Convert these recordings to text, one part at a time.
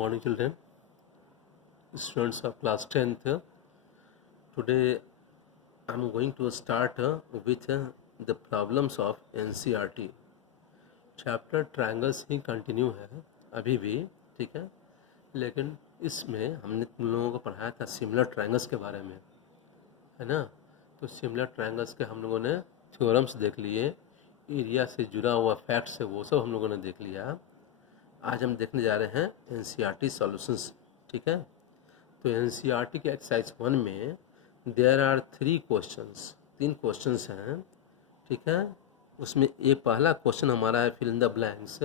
morning children, students of class 10th. Today I am going to start with the problems of NCERT. Chapter triangles he continue है अभी भी, ठीक है, लेकिन इसमें हमने तुम लोगों को पढ़ाया था सिमिलर ट्रायंगल्स के बारे में, है ना। तो सिमिलर ट्रायंगल्स के हम लोगों ने थ्योरम्स देख लिए, एरिया से जुड़ा हुआ फैक्ट्स है वो सब हम लोगों ने देख लिया। आज हम देखने जा रहे हैं NCERT सॉल्यूशंस, ठीक है। तो NCERT के एक्सरसाइज 1 में देयर आर 3 क्वेश्चंस, 3 क्वेश्चंस हैं, ठीक है। उसमें एक पहला क्वेश्चन हमारा है फिल इन द ब्लैंक्स,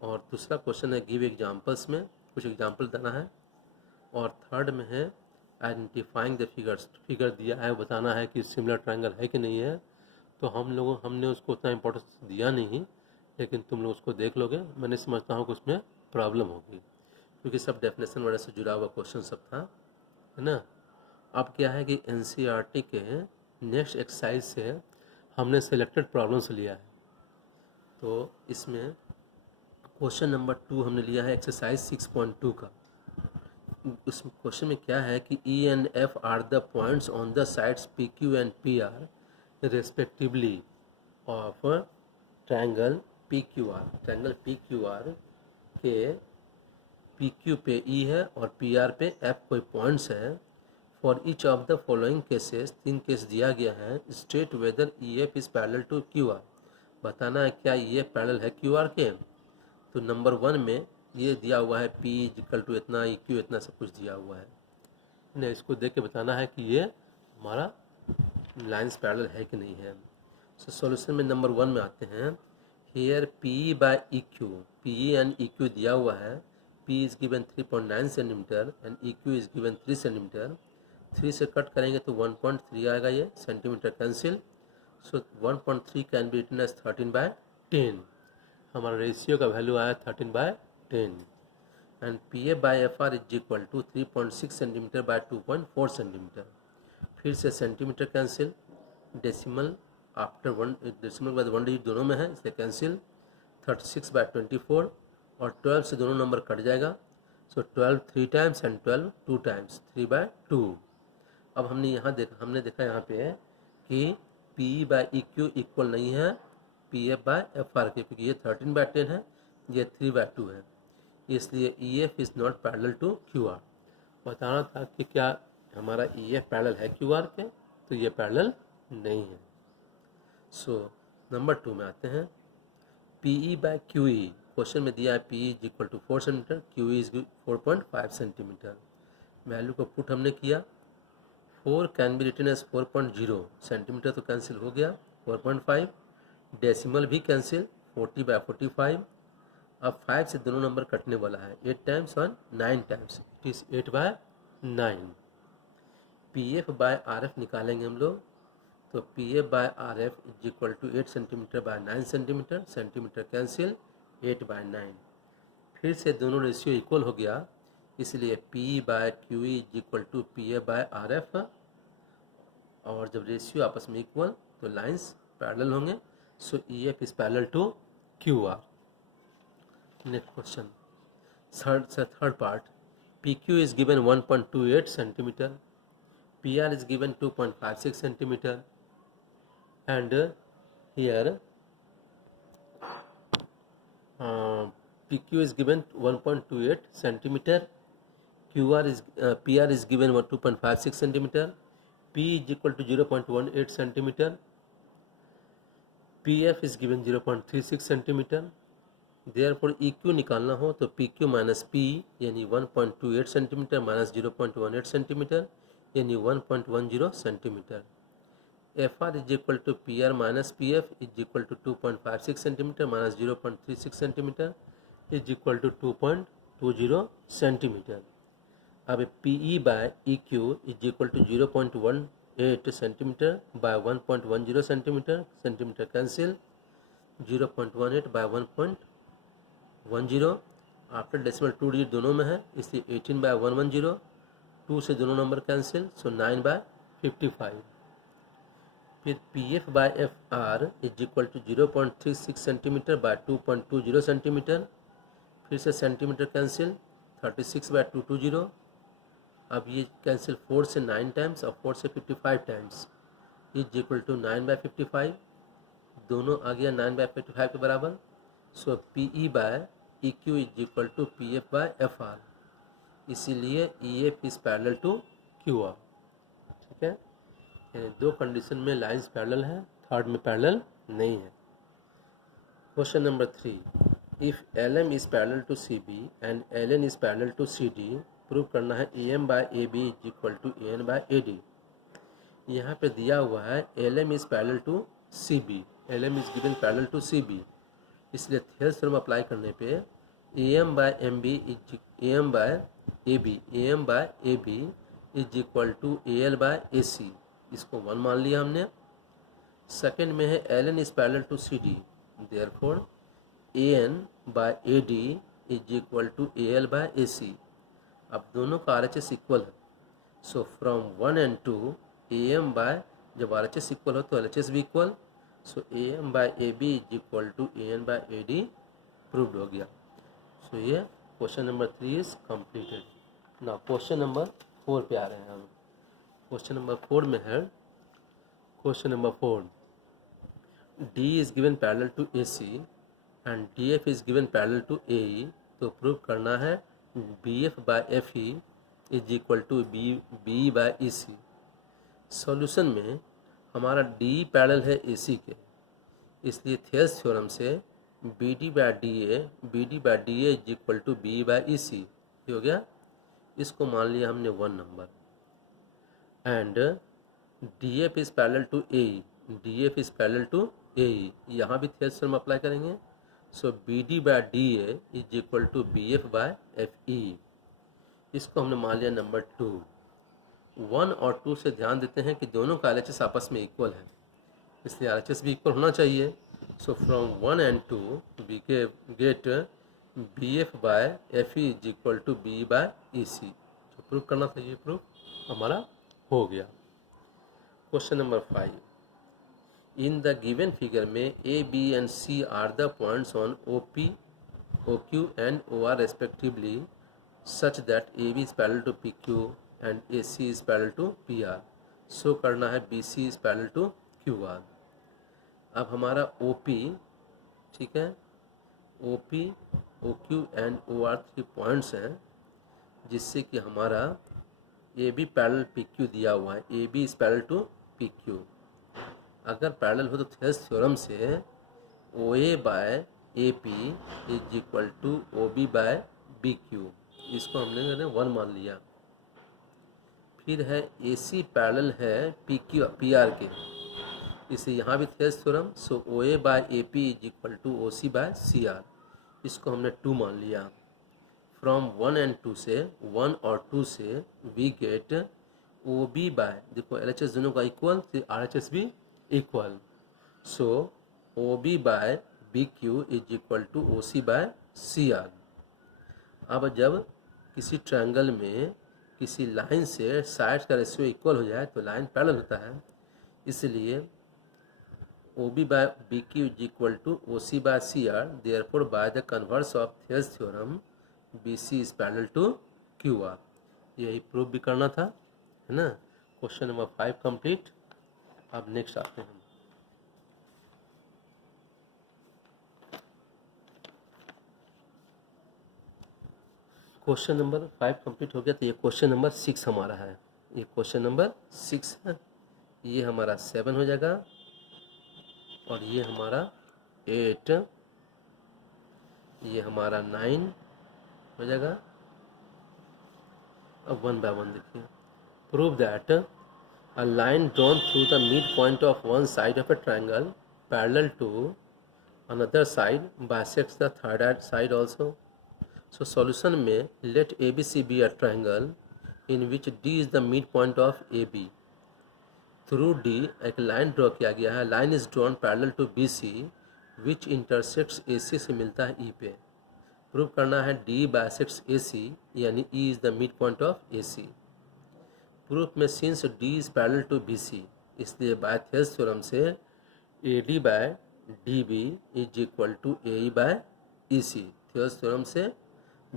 और दूसरा क्वेश्चन है गिव एग्जांपल्स में कुछ एग्जांपल देना है, और थर्ड में है आइडेंटिफाइंग द फिगर्स, फिगर दिया है बताना है कि सिमिलर ट्रायंगल है कि नहीं है। तो हमने उसको उतना इम्पोर्टेंस दिया नहीं, लेकिन तुम लोग उसको देख लोगे। मैंने समझता हूँ कि उसमें प्रॉब्लम होगी क्योंकि सब डेफिनेशन वगैरह से जुड़ा हुआ क्वेश्चन सब था, है ना। अब क्या है कि NCERT के नेक्स्ट एक्सरसाइज से हमने सेलेक्टेड प्रॉब्लम्स लिया है। तो इसमें क्वेश्चन नंबर 2 हमने लिया है एक्सरसाइज 6.2 का। उस क्वेश्चन में क्या है कि E and F are the points on the sides PQ and PR respectively of triangle PQR। Triangle PQR के PQ पे E है और PR पे F कोई पॉइंट्स है। For each of the following cases, 3 case दिया गया है। State whether EF is parallel to QR, बताना है क्या EF पैरेलल है QR के। तो नंबर 1 में ये दिया हुआ है P इक्वल टू इतना, EQ इतना, सब कुछ दिया हुआ है ना। इसको देख के बताना है कि ये हमारा लाइंस पैरेलल है कि नहीं है। सो सॉल्यूशन में नंबर 1 में आते हैं। Here PE by EQ, PE and EQ दिया हुआ है। P is given 3.9 centimetre and EQ is given 3 centimetre. 3 से कट करेंगे तो 1.3 आएगा, ये centimetre cancel. So 1.3 can be written as 13/10। हमारा रेशियो का वैल्यू आया 13/10। And PF by FR is equal to 3.6 centimetre by 2.4 centimetre. फिर से centimetre cancel, decimal after 1, decimal के बाद 1 डिजिट दोनों में है इसलिए कैंसिल। 36/24 और 12 से दोनों नंबर कट जाएगा। सो 12 3 टाइम्स एंड 12 2 टाइम्स, 3/2। अब हमने देखा यहाँ पे कि PE बाय EQ इक्वल नहीं है PF बाय FR के, क्योंकि ये 13/10 है, ये 3/2 है, इसलिए EF is not parallel to QR। बताना था कि क्या हमारा EF पैरेलल है QR के, तो ये पैरेलल नहीं है। सो नंबर 2 में आते हैं। PE बाय QE, क्वेश्चन में दिया है PE is equal to 4 centimetre, QE is 4.5 centimetre. Value को पुट हमने किया। 4 can be written as 4.0 centimetre, तो कैंसिल हो गया 4.5। डेसिमल भी कैंसिल, 40/45। अब 5 से दोनों नंबर कटने वाला है, 8 टाइम्स और 9 times, it is 8/9। PF by RF निकालेंगे हम लोग। तो PF by RF is equal to 8 centimetre by 9 centimetre, centimetre cancel, 8/9। फिर से दोनों रेशियो इक्वल हो गया, इसलिए PE by QE is equal to PF by RF। और जब रेशियो आपस में इक्वल तो लाइंस पैरेलल होंगे। So EF is parallel to QR। Next question, third part. PQ is given 1.28 centimetre, PR is given 2.56 centimetre, and here PQ is given 1.28 centimeter, PR is given 2.56 centimeter, P is equal to 0.18 centimeter, PF is given 0.36 centimeter। Therefore EQ निकालना हो तो PQ minus P यानी 1.28 centimetre minus 0.18 centimetre यानी 1.10 centimetre. FR is equal to PR minus PF is equal to 2.56 centimetre minus 0.36 centimetre is equal to 2.20 centimetre. अब PE by EQ is equal to 0.18 centimetre by 1.10 centimetre, centimetre cancel, 0.18 by 1.10। After decimal 2 digit दोनों में है, इसलिए 18/110। 2 से दोनों number cancel, सो 9/55। फिर PF by FR is equal to 0.36 centimetre by 2.20 centimetre, फिर से सेंटीमीटर कैंसिल, 36/220। अब ये कैंसिल 4 से 9 टाइम्स और 4 से 55 टाइम्स इज इक्वल टू 9/55। दोनों आ गया 9/55 के बराबर। So P E by E Q is equal to P F by F R. इसीलिए E F is parallel to Q R. ठीक है, यानी दो कंडीशन में लाइंस पैरेलल हैं, थर्ड में पैरेलल नहीं है। Question number 3, if L M is parallel to C B and L N is parallel to C D, prove करना है A M by A B is equal to A N by A D. यहाँ पे दिया हुआ है L M is parallel to C B, L M is given parallel to C B, इसलिए Thales theorem apply करने पे A M by M B is A M by A B, A M by A B is equal to A L by A C, इसको 1 मान लिया हमने। Second में है L N is parallel to C D, therefore A N by A D is equal to A L by A C. अब दोनों का R H S equal है, so from 1 and 2 A M by, जब R H S equal हो तो L H S भी equal, so A M by A B is equal to A N by A D proved हो गया। So ये question number 3 is completed. ना question number 4 पे आ रहे हैं हम। क्वेश्चन नंबर 4 में है, question number 4, D is given parallel to A C and D F is given parallel to A E, तो प्रूव करना है B F by F E is equal to B by E C. Solution में हमारा D parallel है A C के, इसलिए Thales theorem से B D by D A is equal to B by E C हो गया। इसको मान लिया हमने 1 number. And D F is parallel to A E, D F is parallel to A E, यहाँ भी थेल्स थ्योरम अप्लाई करेंगे। So B D by D A is equal to B F by F E, इसको हमने मान लिया number 2। 1 और 2 से ध्यान देते हैं कि दोनों का RHS आपस में इक्वल है, इसलिए RHS भी इक्वल होना चाहिए। So from 1 and 2 we get B F by F E is equal to B by E C. जो प्रूव करना था ये प्रूव हमारा हो गया। Question number 5, in the given figure में A B and C are the points on O P, O Q and O R respectively such that A B is parallel to P Q and A C is parallel to P R. Show करना है B C is parallel to Q R. अब हमारा O P, ठीक है, O P, O Q and O R 3 points हैं, जिससे कि हमारा A B parallel P Q दिया हुआ है, A B is parallel to P Q. अगर पैरेलल हो तो थेल्स थ्योरम से O A by A P is equal to O B by B Q, इसको हमने 1 मान लिया। फिर है ए सी पैरेलल है पी क्यू पी आर के, इसे यहाँ भी Thales theorem, so O A by A P is equal to O C by C R, इसको हमने 2 मान लिया। फ्रॉम 1 and 2 से 1 और 2 से we get O B by, देखो एल एच एस दोनों का इक्वल, फिर आर एच एस भी equal, so O B by B Q is equal to O C by C R. अब जब किसी ट्रायंगल में किसी लाइन से साइड का रेशियो इक्वल हो जाए तो लाइन पैरेलल होता है, इसलिए O B by B Q is equal to O C by C R, therefore by the converse of Thales theorem B C is parallel to Q R. यही prove भी करना था, है ना। Question number 5 complete. अब next आते हैं। Question number 5 complete हो गया, तो ये क्वेश्चन नंबर 6 हमारा है। ये क्वेश्चन नंबर 6 है, ये हमारा 7 हो जाएगा और ये हमारा 8, ये हमारा 9 हो जाएगा। अब 1 by 1 देखिए। Prove that a line drawn through the mid point of one side of a triangle parallel to another side bisects the third side also. So solution में let A B C be a triangle in which D is the mid point of A B. Through D एक line draw किया गया है, line is drawn parallel to B C which intersects A C से मिलता है ई पे। Prove करना है डी बाइसेक्ट्स ए सी, यानी E is the mid point of A C. Proof में since D is parallel to B C, इसलिए by Thales theorem से A D by D B is equal to A E by E C. Thales theorem से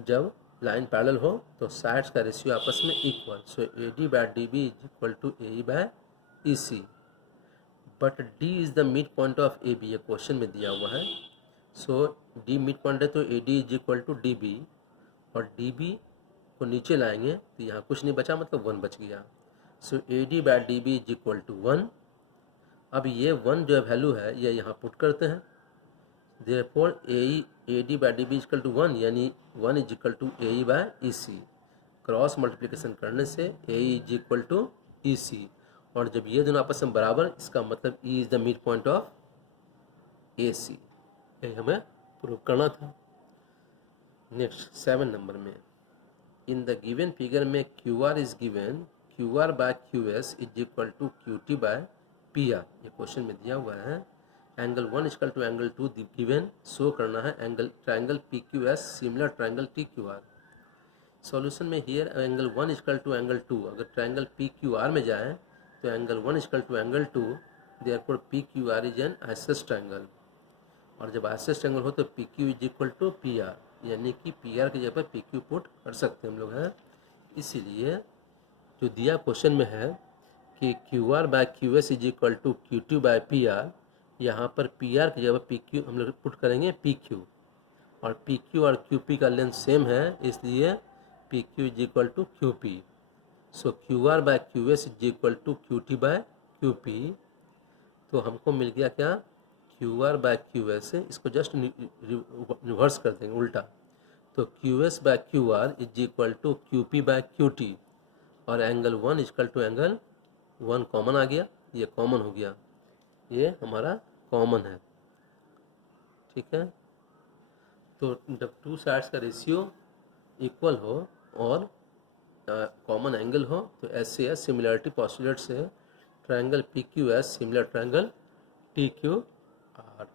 जब line parallel हो तो sides का ratio आपस में equal, so A D by D B is equal to A by E C, but D is the mid point of A B, ये question में दिया हुआ है। सो डी मिड पॉइंट है तो A D is equal to D B, और D B को नीचे लाएंगे तो यहाँ कुछ नहीं बचा, मतलब 1 बच गया। So A D by D B is equal to 1। अब ये 1 जो वैल्यू है ये यहाँ पुट करते हैं, therefore A D by D B equal to 1, यानी 1 is equal to A E by E C. Cross multiplication करने से A is equal to E C, और जब ये दोनों आपस में बराबर, इसका मतलब E is the mid point of A C, ये हमें प्रूव करना था। नेक्स्ट 7 नंबर में, इन द गिवन फिगर में Q R is given, Q R by Q S is equal to Q T by P R, ये question में दिया हुआ है। Angle 1 equal to angle 2 given, show करना है angle triangle P Q S similar triangle T Q R. Solution में here angle 1 equal to angle 2, अगर triangle P Q R में जाए तो angle 1 equal to angle 2, therefore P Q R is an isosceles triangle, और जब isosceles triangle हो तो P Q is equal to P R, यानी कि पी आर की जगह पर पी क्यू पुट कर सकते हैं हम लोग हैं। इसीलिए जो दिया क्वेश्चन में है कि Q R by Q S is equal to Q T by P R, यहाँ पर पी आर की जगह पी क्यू हम लोग पुट करेंगे पी क्यू, और पी क्यू और क्यू पी का लेंथ सेम है, इसलिए P Q is equal to Q P. So Q R by Q S is equal to Q T by Q P, तो हमको मिल गया क्या, Q R by Q S, इसको जस्ट रिवर्स कर देंगे उल्टा, तो Q S by Q R is equal to Q P by Q T, और angle 1 equal to angle 1 common आ गया, ये कॉमन हो गया, ये हमारा कॉमन है, ठीक है। तो जब 2 साइड्स का रेशियो इक्वल हो और कॉमन एंगल हो तो ऐसे सिमिलरिटी पोस्टुलेट से triangle P Q S similar triangle T Q are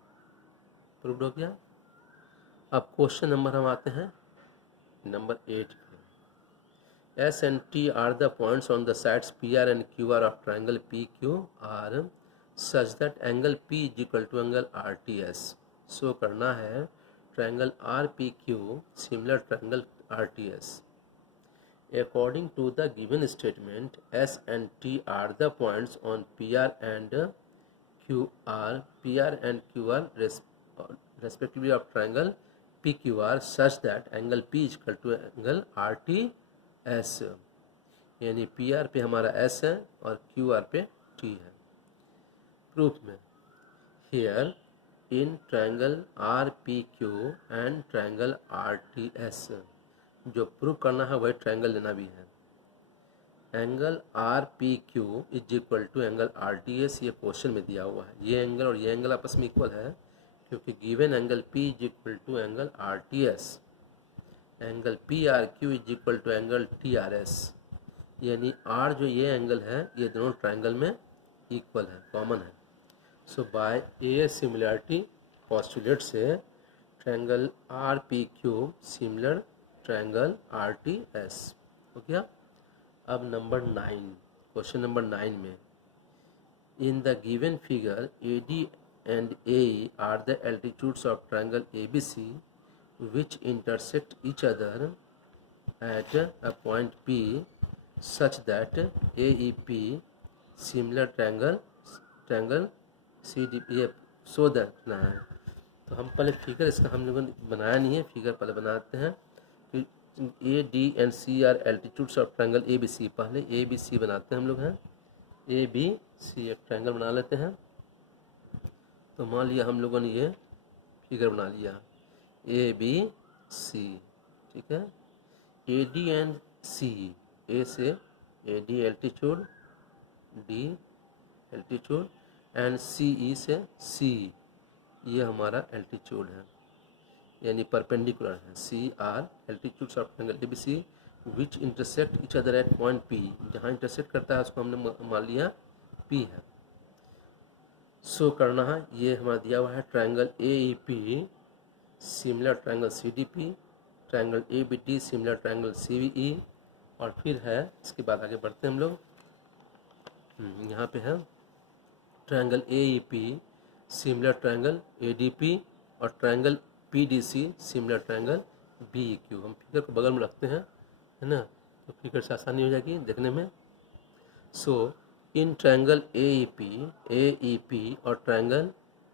proved हो गया। अब क्वेश्चन नंबर हम आते हैं नंबर 8 पे। S and T are the points on the sides P R and Q R of triangle P Q R such that angle P is equal to angle R T S. Show करना है triangle R P Q similar triangle R T S. According to the given statement, S and T are the points on PR and QR, PR and QR respectively of triangle PQR such that angle P is equal to angle RTS, यानी PR पे हमारा S है और QR पे T है। Proof में here in triangle RPQ and triangle RTS, जो prove करना है वही ट्रायंगल लेना भी है। Angle R P Q is equal to angle R T S, ये क्वेश्चन में दिया हुआ है। ये एंगल और ये एंगल आपस में इक्वल है क्योंकि given angle P is equal to angle R T S. Angle P R Q is equal to angle T R S, यानी आर जो ये एंगल है ये दोनों ट्रायंगल में इक्वल है, कॉमन है। So by a similarity postulate से triangle R P Q similar triangle R T S हो गया। अब नंबर 9, क्वेश्चन नंबर 9 में, in the given figure A D and A are the altitudes of triangle A B C which intersect each other at a point P such that A E P similar triangle C D, ये so that ना है। तो हम पहले figure इसका हम लोगों ने बनाया नहीं है, फिगर पहले बनाते हैं। A D and C are altitudes of triangle A B C, पहले ए बी सी बनाते हैं हम लोग हैं। ए बी सी एक ट्रायंगल बना लेते हैं। तो मान लिया हम लोगों ने ये फिगर बना लिया ए बी सी, ठीक है। ए डी एंड सी, ए से A D altitude, D altitude, and C E से सी, ये हमारा एल्टीट्यूड है, यानी परपेंडिकुलर है। C are altitudes of triangle A B C which intersect each other at point P, जहाँ इंटरसेक्ट करता है उसको हमने मान लिया पी है। शो करना है, ये हमारा दिया हुआ है triangle A E P similar triangle C D P, triangle A B T similar triangle C V E, और फिर है इसके बाद आगे बढ़ते हैं हम लोग। यहाँ पे है triangle A E P similar triangle A D P और triangle P D C similar triangle B Q. हम फिगर को बगल में रखते हैं, है ना, तो फिगर से आसानी हो जाएगी देखने में। So in triangle A E P और ट्रायंगल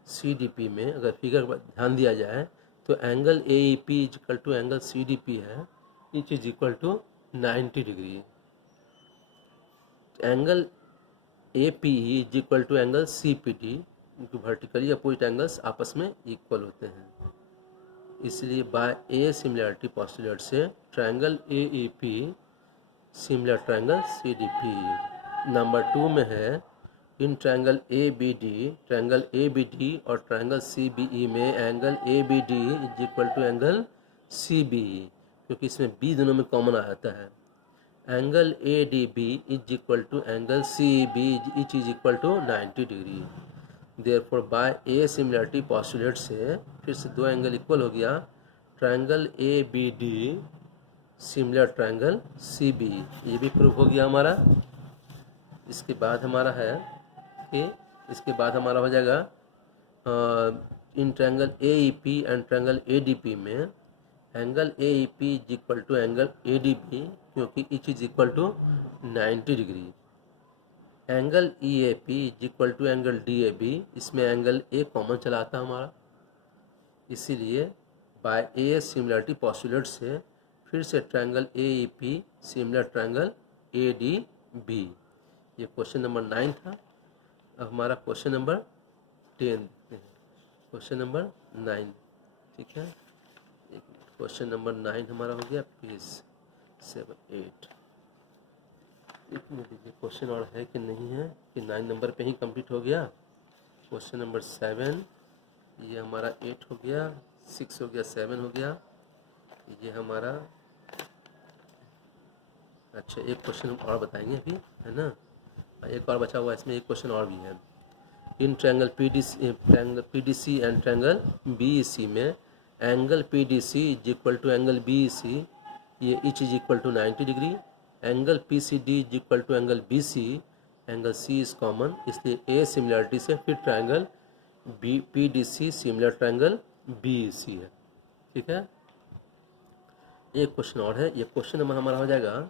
सी डी पी में अगर फिगर पर ध्यान दिया जाए तो angle A E P is equal to angle C D P है, each is equal to 90 degree. Angle A P E is equal to angle C P D, क्योंकि vertically opposite angles आपस में equal होते हैं। इसलिए by A similarity postulate से triangle A E P similar triangle C D P. Number 2 में है इन triangle A B D और ट्रायंगल सी बी ई में angle A B D is equal to angle C B E, क्योंकि इसमें B दोनों में common आ जाता है। Angle A D B is equal to angle C B E is equal to 90 degree. Therefore by A similarity postulate से फिर से दो एंगल इक्वल हो गया। Triangle A B D similar triangle C B, ये भी प्रूफ हो गया हमारा। इसके बाद हमारा है कि इसके बाद हमारा हो जाएगा in triangle A E P and triangle A D P में angle A E P is equal to angle A D P, क्योंकि each is equal to 90 degree. Angle E A P is equal to angle D A B, इसमें angle A common चला आता हमारा, इसीलिए bye a similarity postulate से फिर से triangle A E P similar triangle A D B. ये question number 9 था। अब हमारा क्वेश्चन नंबर 10 देखते हैं। क्वेश्चन नंबर 9, ठीक है। क्वेश्चन नंबर 9 हमारा हो गया पेज 7 8। देखने दीजिए क्वेश्चन और है कि नहीं है, कि 9 नंबर पे ही कंप्लीट हो गया। क्वेश्चन नंबर 7, ये हमारा 8 हो गया, 6 हो गया, 7 हो गया, ये हमारा। अच्छा, एक क्वेश्चन हम और बताएंगे अभी, है ना, एक और बचा हुआ है इसमें, एक क्वेश्चन और भी है। इन triangle P D C and triangle B E C में angle P D C is equal to angle B E C, ये each is equal to 90 degree. Angle P C D is equal to angle B C, angle C is common, इसलिए A similarity से फिर triangle B P D C similar triangle B E C है, ठीक है। एक question और है, ये क्वेश्चन नंबर हमारा हो जाएगा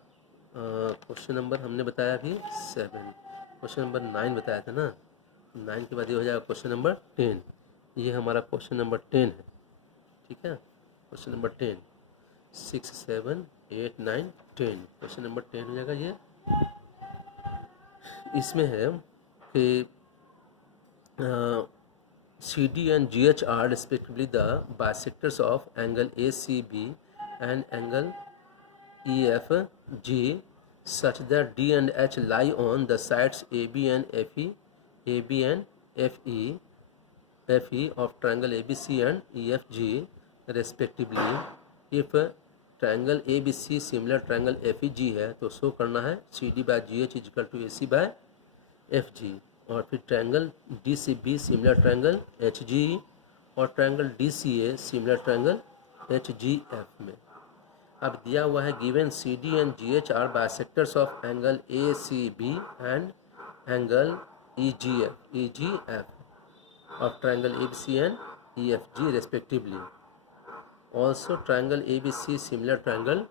क्वेश्चन नंबर हमने बताया अभी 7, क्वेश्चन नंबर 9 बताया था ना, 9 के बाद ये हो जाएगा क्वेश्चन नंबर 10। ये हमारा क्वेश्चन नंबर 10 है, ठीक है। क्वेश्चन नंबर 10, 6 7 8 9 10, क्वेश्चन नंबर 10 हो जाएगा ये। इसमें है कि C D and G H are respectively the bisectors of angle A C B and angle E F G such that D and H lie on the sides AB and FE of triangle ABC and EFG respectively. If triangle ABC similar triangle FEG है तो show करना है CD by GH is equal to AC by FG, और फिर triangle DCB similar triangle HG और triangle DCA similar triangle HGF में। अब दिया हुआ है given C D and G H are bisectors of angle A C B and angle E G F of triangle A B C and E F G respectively. Also triangle A B C similar triangle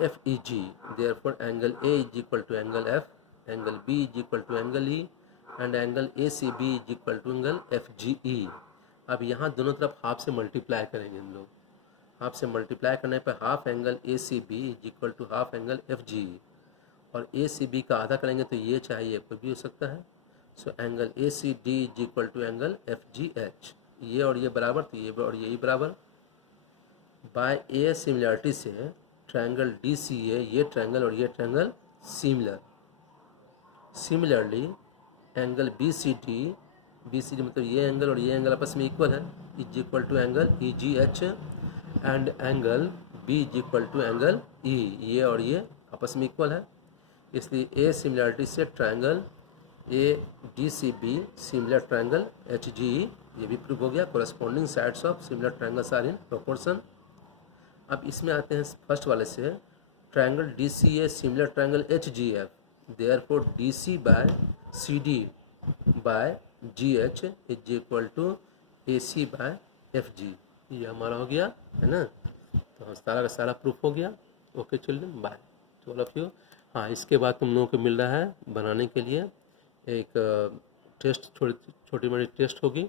F E G, therefore angle A is equal to angle F, angle B is equal to angle E and angle A C B is equal to angle F G E. अब यहाँ दोनों तरफ half से multiply करेंगे हम लोग, half से multiply करने पर half angle A C B is equal to half angle F G, और ए सी बी का आधा करेंगे तो ये चाहिए कोई भी हो सकता है। So angle A C D is equal to angle F G H, ये और ये बराबर, तो ये और यही बराबर। बाय ए सिमिलरिटी से ट्रायंगल डी सी ए, ये ट्रायंगल और ये triangle similar. Similarly angle B C D मतलब ये एंगल और ये एंगल आपस में इक्वल है, is equal to angle E G H and angle B is equal to angle E, ये और ये आपस में इक्वल है, इसलिए ए सिमिलरिटी से triangle A D C B similar triangle H G E, ये भी प्रूव हो गया। Corresponding sides of similar triangles are in proportion. अब इसमें आते हैं फर्स्ट वाले से, triangle D C A similar triangle H G F, therefore D C by C D by G H is equal to A C by F G, ये हमारा हो गया, है ना। सारा का सारा प्रूफ हो गया। Okay children, by two all of you. हाँ, इसके बाद तुम लोगों को मिल रहा है बनाने के लिए एक टेस्ट, छोटी बड़ी टेस्ट होगी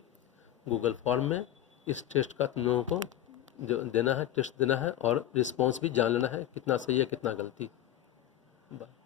गूगल फॉर्म में। इस टेस्ट का तुम लोगों को जो देना है, टेस्ट देना है और रिस्पॉन्स भी जान लेना है कितना सही है कितना गलती। बाय।